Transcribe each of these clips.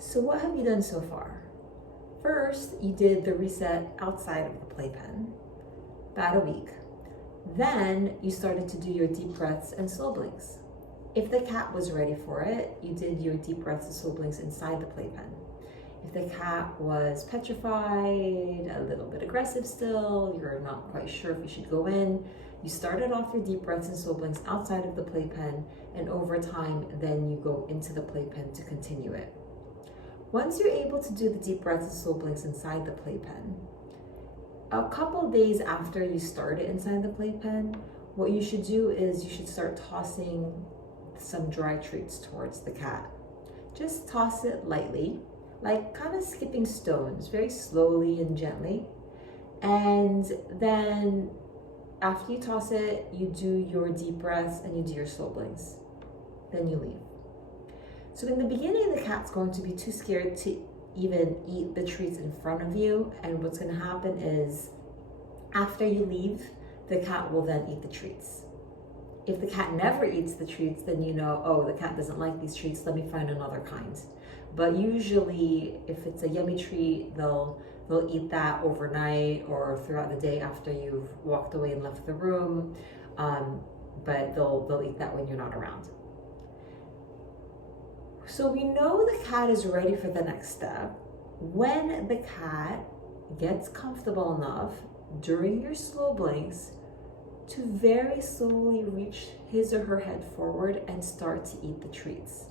So what have you done so far? First, you did the reset outside of the playpen, about a week. Then you started to do your deep breaths and slow blinks. If the cat was ready for it, you did your deep breaths and slow blinks inside the playpen. If the cat was petrified, a little bit aggressive still, you're not quite sure if you should go in, you started off your deep breaths and slow blinks outside of the playpen, and over time, then you go into the playpen to continue it. Once you're able to do the deep breaths and slow blinks inside the playpen, a couple days after you started inside the playpen, what you should do is you should start tossing some dry treats towards the cat. Just toss it lightly, like kind of skipping stones, very slowly and gently. And then after you toss it, you do your deep breaths and you do your slow blinks. Then you leave. So in the beginning, the cat's going to be too scared to even eat the treats in front of you. And what's going to happen is after you leave, the cat will then eat the treats. If the cat never eats the treats, then you know, oh, the cat doesn't like these treats, let me find another kind. But usually if it's a yummy treat, they'll eat that overnight or throughout the day after you've walked away and left the room. But they'll eat that when you're not around. So we know the cat is ready for the next step when the cat gets comfortable enough during your slow blinks to very slowly reach his or her head forward and start to eat the treats.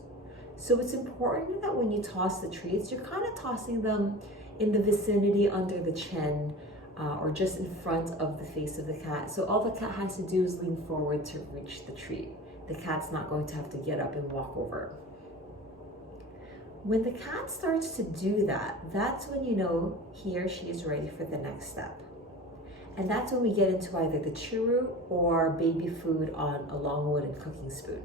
So it's important that when you toss the treats, you're kind of tossing them in the vicinity under the chin or just in front of the face of the cat. So all the cat has to do is lean forward to reach the treat. The cat's not going to have to get up and walk over. When the cat starts to do that, that's when you know he or she is ready for the next step. And that's when we get into either the churu or baby food on a long wooden cooking spoon.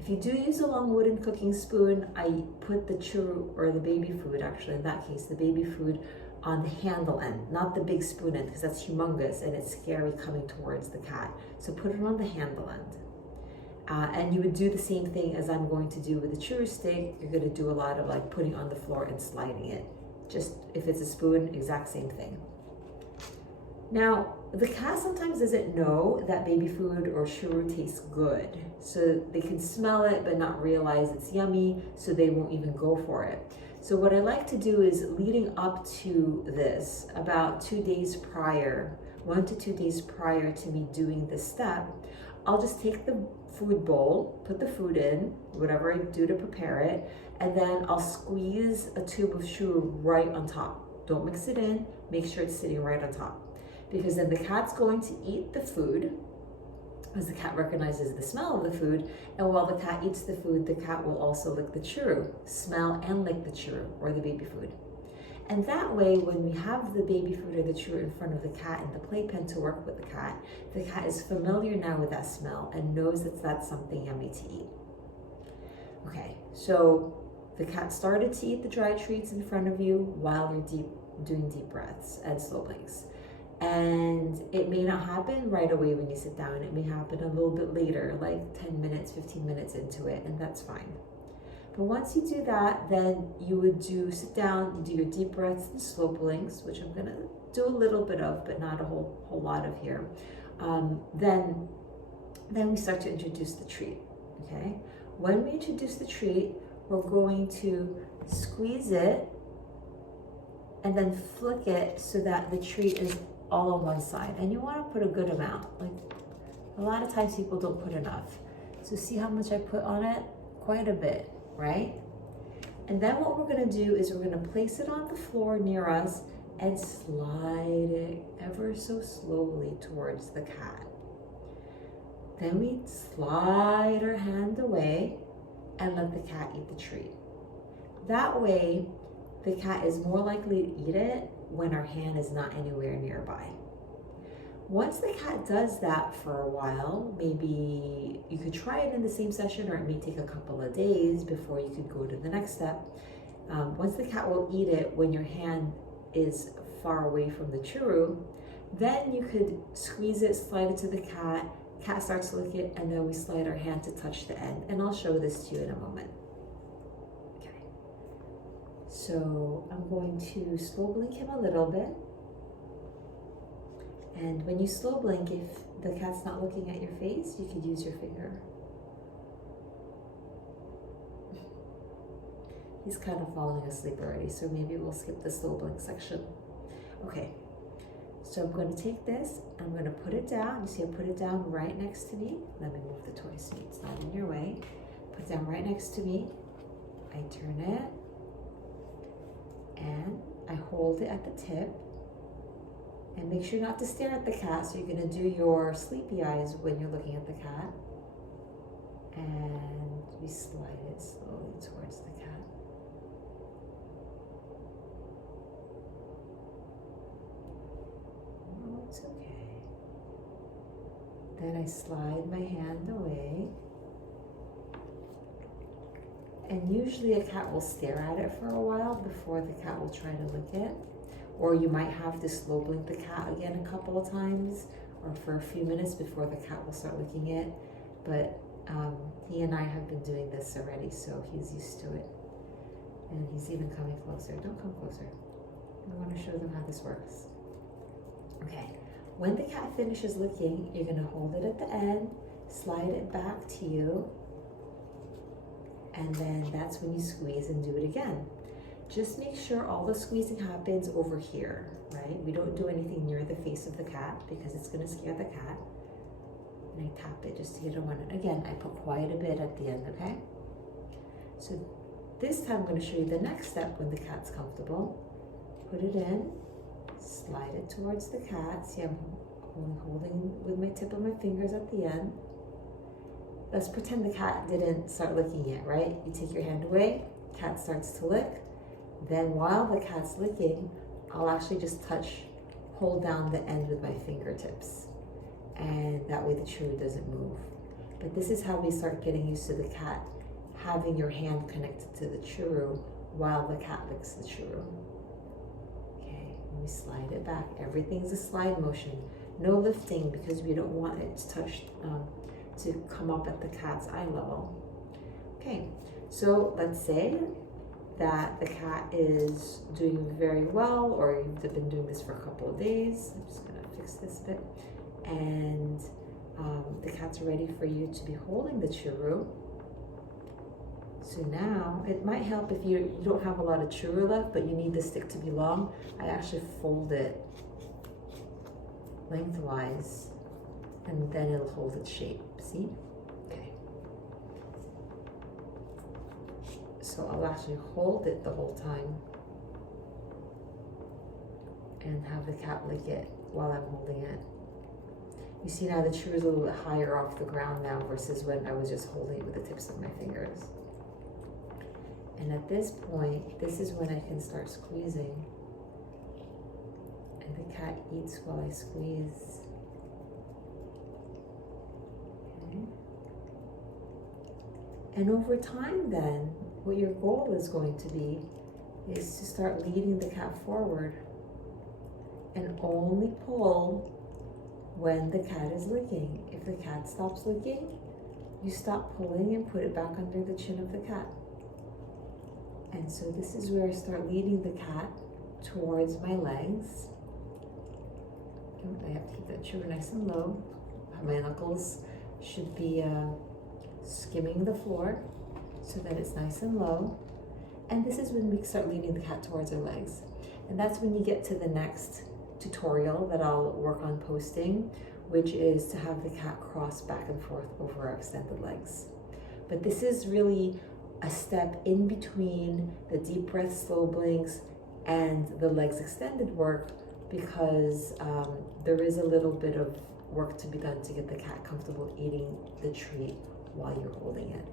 If you do use a long wooden cooking spoon, I put the churu or the baby food, actually in that case, the baby food on the handle end, not the big spoon end, because that's humongous and it's scary coming towards the cat. So put it on the handle end. And you would do the same thing as I'm going to do with the churu stick. You're going to do a lot of like putting on the floor and sliding it. Just if it's a spoon, exact same thing. Now, the cat sometimes doesn't know that baby food or churu tastes good. So they can smell it but not realize it's yummy, so they won't even go for it. So what I like to do is leading up to this, about 2 days prior, 1 to 2 days prior to me doing this step, I'll just take the food bowl, put the food in, whatever I do to prepare it, and then I'll squeeze a tube of churu right on top. Don't mix it in, make sure it's sitting right on top. Because then the cat's going to eat the food, as the cat recognizes the smell of the food, and while the cat eats the food, the cat will also lick the churu, smell and lick the churu, or the baby food. And that way, when we have the baby food or the churu in front of the cat in the playpen to work with the cat is familiar now with that smell and knows that that's something yummy to eat. Okay, so the cat started to eat the dry treats in front of you while you're doing deep breaths and slow blinks. And it may not happen right away when you sit down. It may happen a little bit later, like 10 minutes, 15 minutes into it, and that's fine. But once you do that, then you would sit down, do your deep breaths and slow blinks, which I'm gonna do a little bit of, but not a whole lot of here. Then we start to introduce the treat, okay? When we introduce the treat, we're going to squeeze it and then flick it so that the treat is all on one side. And you wanna put a good amount. Like a lot of times people don't put enough. So see how much I put on it? Quite a bit, right? And then what we're gonna do is we're gonna place it on the floor near us and slide it ever so slowly towards the cat. Then we slide our hand away and let the cat eat the treat. That way, the cat is more likely to eat it when our hand is not anywhere nearby. Once the cat does that for a while, maybe you could try it in the same session, or it may take a couple of days before you could go to the next step. Once the cat will eat it when your hand is far away from the churu, then you could squeeze it, slide it to the cat starts to lick it, and then we slide our hand to touch the end. And I'll show this to you in a moment. Okay. So I'm going to slow blink him a little bit. And when you slow blink, if the cat's not looking at your face, you could use your finger. He's kind of falling asleep already, so maybe we'll skip the slow blink section. Okay, so I'm going to take this, I'm going to put it down. You see I put it down right next to me. Let me move the toy so it's not in your way. Put it down right next to me. I turn it, and I hold it at the tip. And make sure not to stare at the cat, so you're going to do your sleepy eyes when you're looking at the cat. And we slide it slowly towards the cat. Oh, it's okay. Then I slide my hand away. And usually a cat will stare at it for a while before the cat will try to lick it. Or you might have to slow blink the cat again a couple of times, or for a few minutes before the cat will start licking it. But he and I have been doing this already, so he's used to it. And he's even coming closer. Don't come closer. I want to show them how this works. Okay, when the cat finishes licking, you're going to hold it at the end, slide it back to you, and then that's when you squeeze and do it again. Just make sure all the squeezing happens over here, right? We don't do anything near the face of the cat because it's going to scare the cat. And I tap it just to get it on. Again, I put quite a bit at the end, okay? So this time I'm going to show you the next step when the cat's comfortable. Put it in, slide it towards the cat. See, I'm holding with my tip of my fingers at the end. Let's pretend the cat didn't start licking yet, right? You take your hand away, cat starts to lick. Then while the cat's licking, I'll actually just hold down the end with my fingertips. And that way the chew doesn't move. But this is how we start getting used to the cat having your hand connected to the churro while the cat licks the churro. Okay, and we slide it back. Everything's a slide motion. No lifting because we don't want it to touch, to come up at the cat's eye level. Okay, so let's say that the cat is doing very well, or you've been doing this for a couple of days. I'm just gonna fix this bit. And the cat's ready for you to be holding the churro. So now, it might help if you don't have a lot of churro left, but you need the stick to be long. I actually fold it lengthwise, and then it'll hold its shape, see? Okay. So I'll actually hold it the whole time and have the cat lick it while I'm holding it. You see now the churro is a little bit higher off the ground now versus when I was just holding it with the tips of my fingers. And at this point, this is when I can start squeezing. And the cat eats while I squeeze. Okay. And over time then, what your goal is going to be is to start leading the cat forward and only pull when the cat is licking. If the cat stops licking, you stop pulling and put it back under the chin of the cat. And so this is where I start leading the cat towards my legs. I have to keep that churro nice and low. My knuckles should be skimming the floor so that it's nice and low. And this is when we start leading the cat towards our legs. And that's when you get to the next tutorial that I'll work on posting, which is to have the cat cross back and forth over our extended legs. But this is really a step in between the deep breath, slow blinks, and the legs extended work, because there is a little bit of work to be done to get the cat comfortable eating the treat while you're holding it.